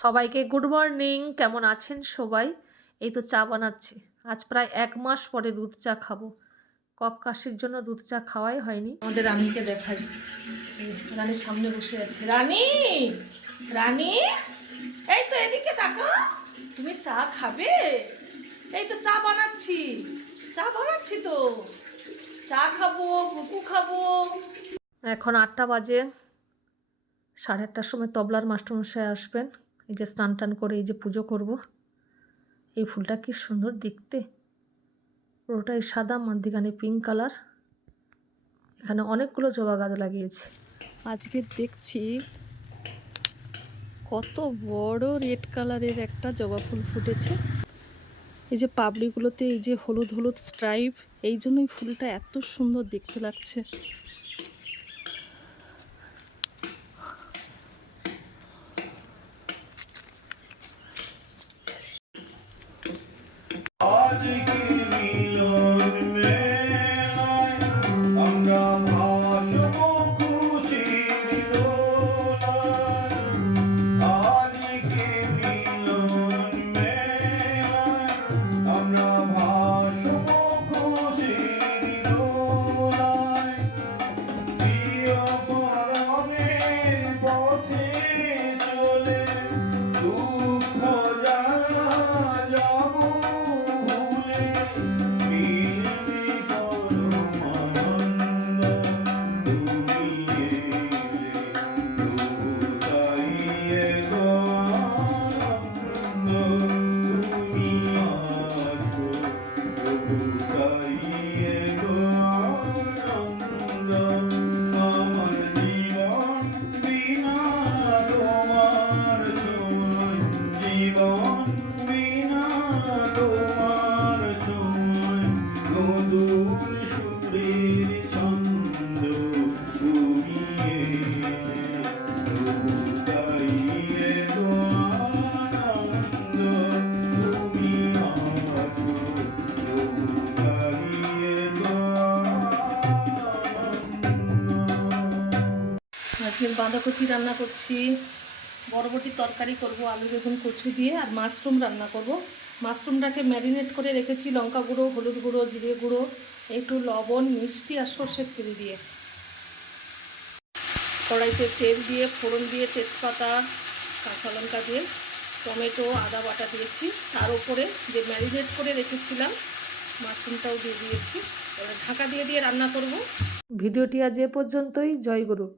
সবাইকে good morning. কেমন আছেন সবাই? এই তো চা বানাচ্ছি। আজ প্রায় 1 মাস পরে দুধ চা খাবো। কফ কাশির জন্য দুধ চা খাওয়াই হয়নি। আমাদের রানীকে দেখাই, রানীর সামনে বসে আছে। রানী, রানী, এই তো এদিকে তাকা। তুমি চা খাবে? এই তো চা বানাচ্ছি, চা বানাচ্ছি তো, চা খাবো, বুকু খাবো। এখন 8টা বাজে। 8:30টার সময় তবলার মাস্টারমশাই আসবেন। এই যে স্নান টান করে এই যে পুজো করব। এই ফুলটা কি সুন্দর দেখতে, পুরোটাই সাদা, মাঝখানে পিঙ্ক কালার। এখানে অনেকগুলো জবা গাছ লাগিয়েছি। আজকে দেখছি কত বড় রেড কালারের একটা জবা ফুল ফুটেছে। এই যে পাপড়িগুলোতে এই যে হলুদ হলুদ স্ট্রাইপ, এই জন্যই ফুলটা এত সুন্দর দেখতে লাগছে। আজকে বাঁধাকপি রান্না করছি, বরবটির তরকারি করব, আলু বেগুন কচু দিয়ে, আর মাশরুম রান্না করব। মাশরুমটাকে ম্যারিনেট করে রেখেছি লঙ্কা গুঁড়ো, হলুদ গুঁড়ো, জিরে গুঁড়ো, একটু লবণ, মিষ্টি আর সর্ষের তেল দিয়ে। কড়াইতে তেল দিয়ে ফোড়ন দিয়ে তেজপাতা, কাঁচা লঙ্কা দিয়ে, টমেটো, আদা বাটা দিয়েছি। তার উপরে যে ম্যারিনেট করে রেখেছিলাম মাশরুমটাও দিয়ে দিয়েছি। এবার ঢাকা দিয়ে দিয়ে রান্না করব। ভিডিওটি আজ এ পর্যন্তই। জয় গুরু।